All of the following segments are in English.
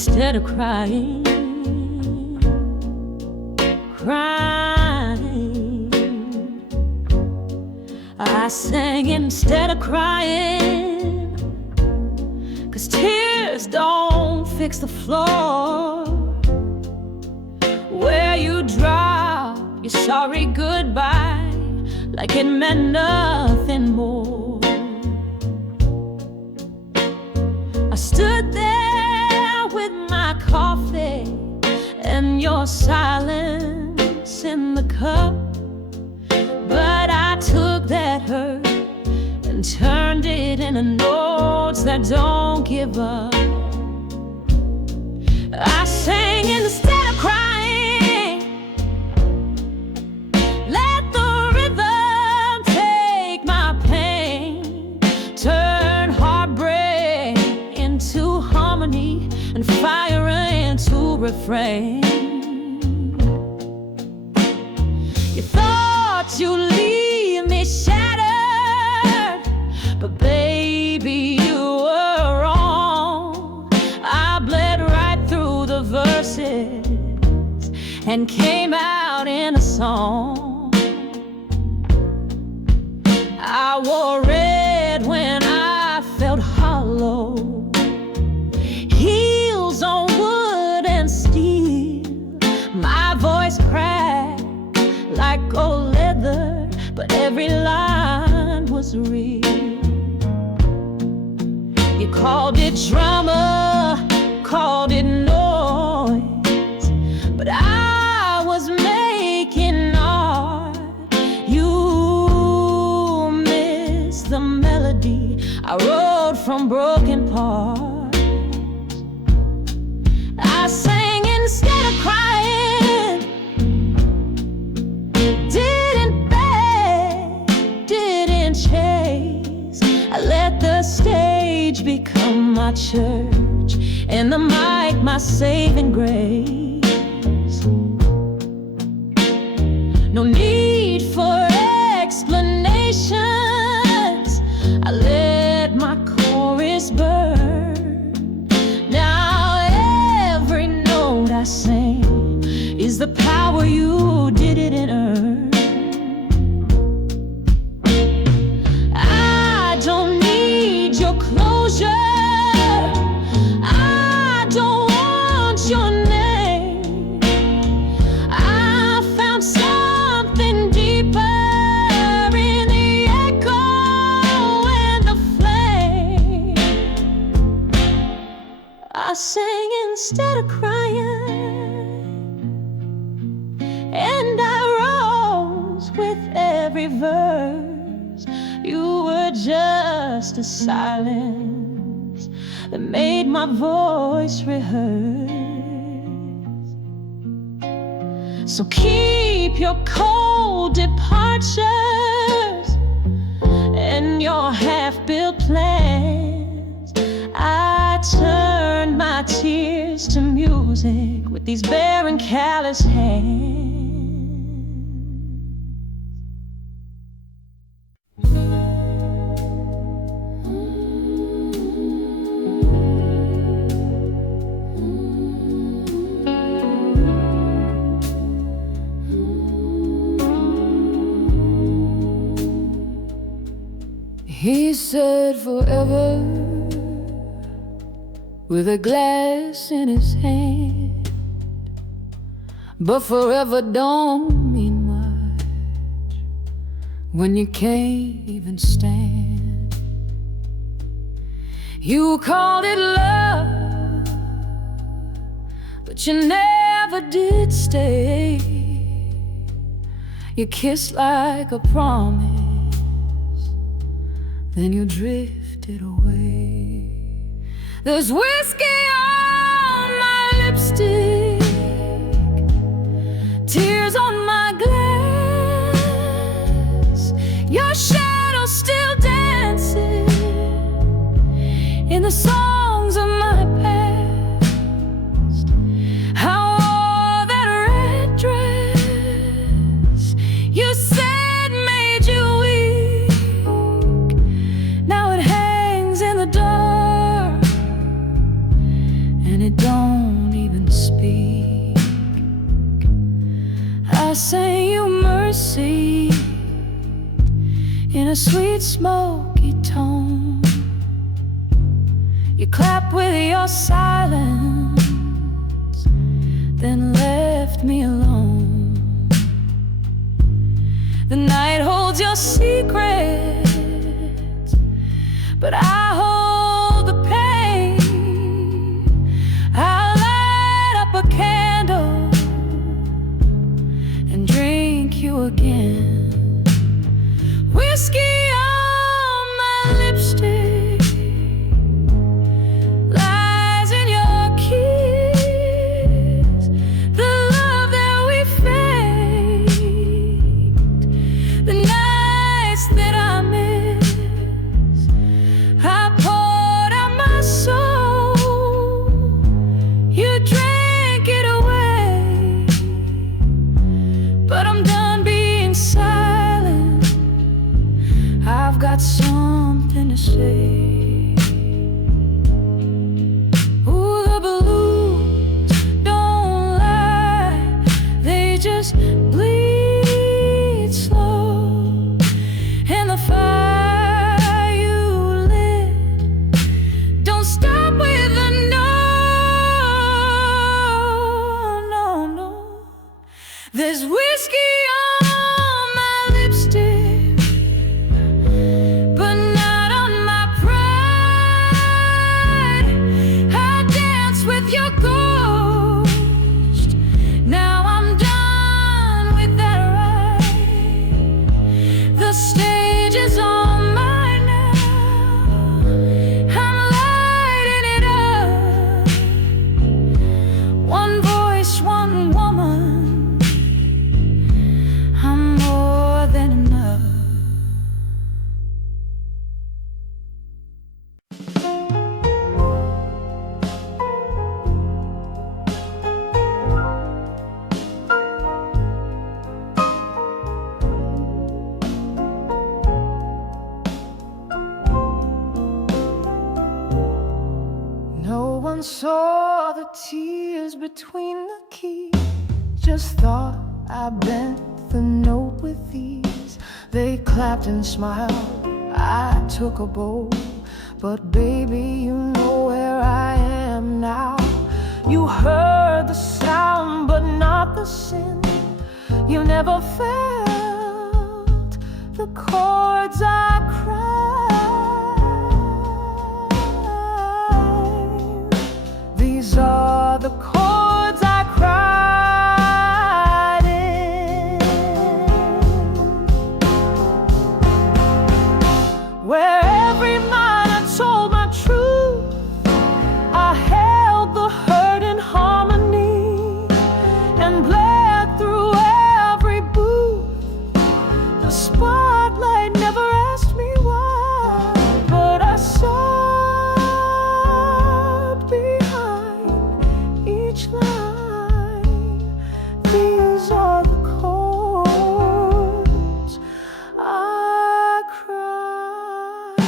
instead of crying, crying. I sang instead of crying, 'cause tears don't fix the floor where you drop your sorry goodbye like it meant nothing more. I stood there with my coffee and your silence in the cup, but I took that hurt and turned it into notes that don't give up. I sang instead of crying, let the rhythm take my pain, turn heartbreak into harmony and fire into refrain. You thought you'd leave me shattered, but baby, you were wrong. I bled right through the verses and came out in a song. I wore red when I felt hollow, heels on wood and steel. My voice cracked like old leather, but every line was real. You called it drama, called it noise, but I was making art. You missed the melody I wrote from broken parts. I sang instead of crying, didn't beg, didn't chase. I let the stage become my church and the mic my saving grace. No need for explanations, I let my chorus burn. Now every note I sing is the power you didn't earn. I don't need your closure, I don't want your name. I found something deeper in the echo and the flame. I sang instead of crying, and I rose with every verse. You were just a silence that made my voice rehearse. So keep your cold departures and your half-built plans. I turned my tears to music with these bare and callous hands. He said forever with a glass in his hand, but forever don't mean much when you can't even stand. You called it love, but you never did stay. You kissed like a promise, then you drifted away. There's whiskey on my lipstick, tears on my glass. Your shadow still dances in the songs of my past. How all that red dress you said made you weak, now it hangs in the dark and it don't I sang you mercy in a sweet smoky tone. You clapped with your silence, then left me alone. The night holds your secrets, but I hold the pain. I'll light up a candle and drink you again. Whiskey on my lipstick lies in your kiss. The love that we faked, the nights that I miss. I poured out my soul, you drank it away. But I'm done being silent, I've got something to say. Ooh, the blues don't lie, they just bleed slow. And the fire you lit don't stop with a no, no, no. There's whiskey on my lipstick, but not on my pride. I dance with your ghost, now I'm done with that ride. The stage is on mine now, I'm lighting it up. One voice, one woman, I'm more than enough. No one saw the tears between the keys, just thought I bent the note with ease. They clapped and smiled, I took a bow. But baby, you know where I am now. You heard the sound, but not the sin. You never felt the chords I cried. These are the chords I cried in, where every minor told my truth. I held the hurt in harmony and bled through every booth. The spotlight never asked me why, but I sobbed behind each line. These are the chords I cried in.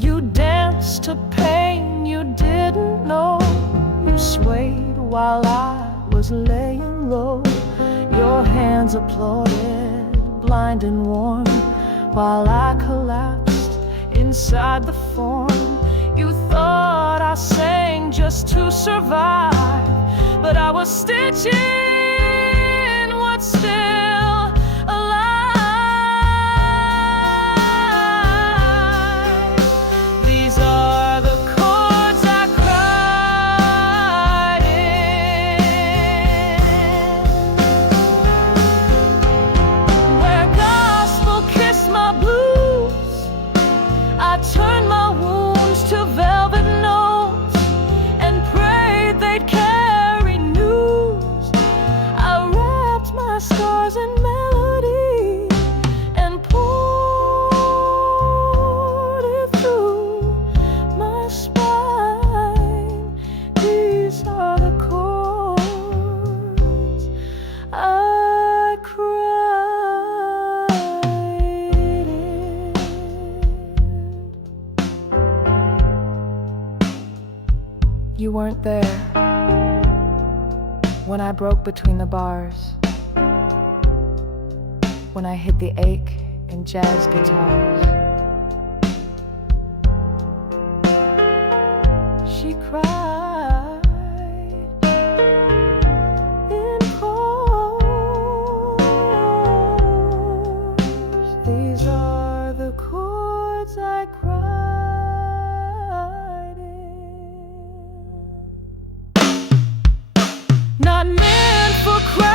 You danced to pain you didn't know. You swayed while I was laying low. Your hands applauded, blind and warm, while I collapsed inside the form. You thought I sang just to survive, but I was stitching what's still alive. These are the chords I cried in, where gospel kissed my blues. I turned my wounds to velvet notes and prayed they'd carry news. weren't there when I broke between the bars, when I hid the ache in jazz guitars. She cried in chords. These are the chords I cried in. Not meant for crying.